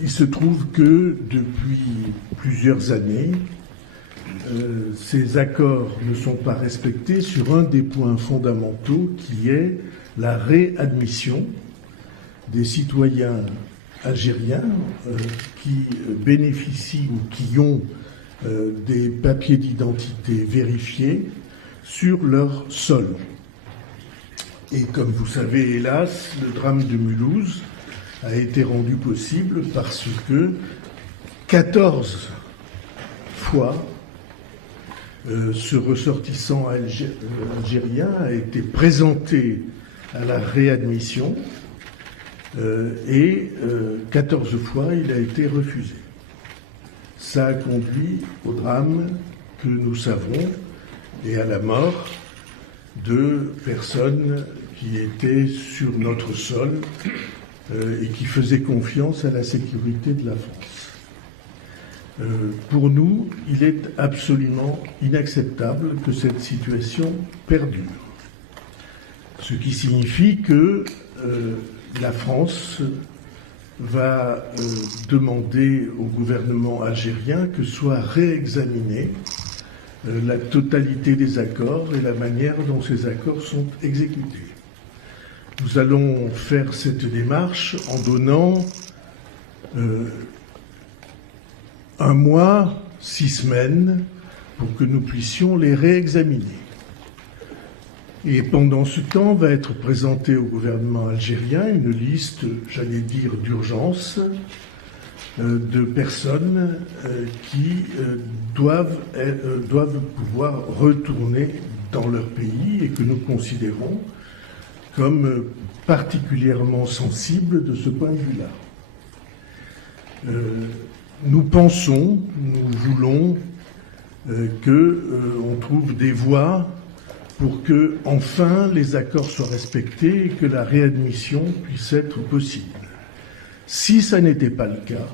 Il se trouve que depuis plusieurs années, ces accords ne sont pas respectés sur un des points fondamentaux qui est la réadmission des citoyens algériens qui bénéficient ou qui ont des papiers d'identité vérifiés sur leur sol. Et comme vous savez, hélas, le drame de Mulhouse a été rendu possible parce que 14 fois ce ressortissant algérien a été présenté à la réadmission et 14 fois il a été refusé. Ça a conduit au drame que nous savons et à la mort de personnes qui étaient sur notre sol et qui faisaient confiance à la sécurité de la France. Pour nous, il est absolument inacceptable que cette situation perdure. Ce qui signifie que la France va demander au gouvernement algérien que soit réexaminée la totalité des accords et la manière dont ces accords sont exécutés. Nous allons faire cette démarche en donnant 1 mois, 6 semaines, pour que nous puissions les réexaminer. Et pendant ce temps, va être présentée au gouvernement algérien une liste, j'allais dire, d'urgence, de personnes qui doivent pouvoir retourner dans leur pays et que nous considérons comme particulièrement sensibles de ce point de vue-là. Nous pensons, nous voulons qu'on trouve des voies pour que, enfin, les accords soient respectés et que la réadmission puisse être possible. Si ça n'était pas le cas,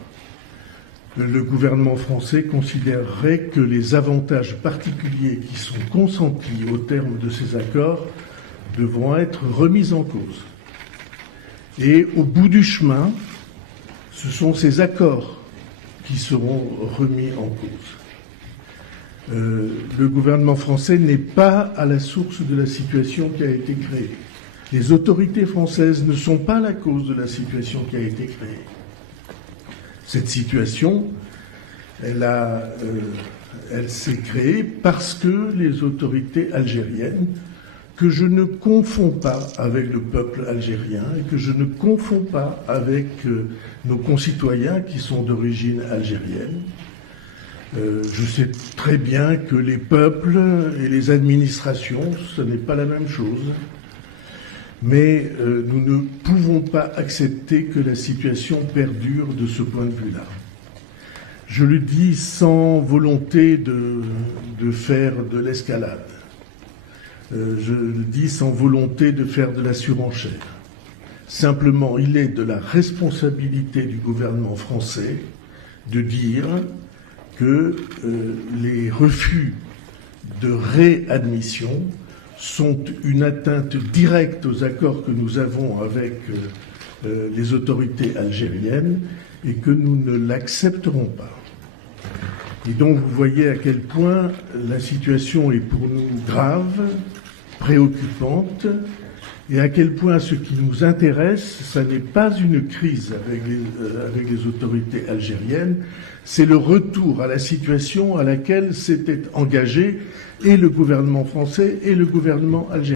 le gouvernement français considérerait que les avantages particuliers qui sont consentis au terme de ces accords devront être remis en cause. Et au bout du chemin, ce sont ces accords qui seront remis en cause. Le gouvernement français n'est pas à la source de la situation qui a été créée. Les autorités françaises ne sont pas la cause de la situation qui a été créée. Cette situation, elle s'est créée parce que les autorités algériennes, que je ne confonds pas avec le peuple algérien et que je ne confonds pas avec nos concitoyens qui sont d'origine algérienne. Je sais très bien que les peuples et les administrations, ce n'est pas la même chose. Mais nous ne pouvons pas accepter que la situation perdure de ce point de vue-là. Je le dis sans volonté de faire de l'escalade. Je le dis sans volonté de faire de la surenchère. Simplement, il est de la responsabilité du gouvernement français de dire que les refus de réadmission sont une atteinte directe aux accords que nous avons avec les autorités algériennes et que nous ne l'accepterons pas. Et donc vous voyez à quel point la situation est pour nous grave, préoccupante, et à quel point ce qui nous intéresse, ce n'est pas une crise avec les autorités algériennes, c'est le retour à la situation à laquelle s'étaient engagés et le gouvernement français et le gouvernement algérien.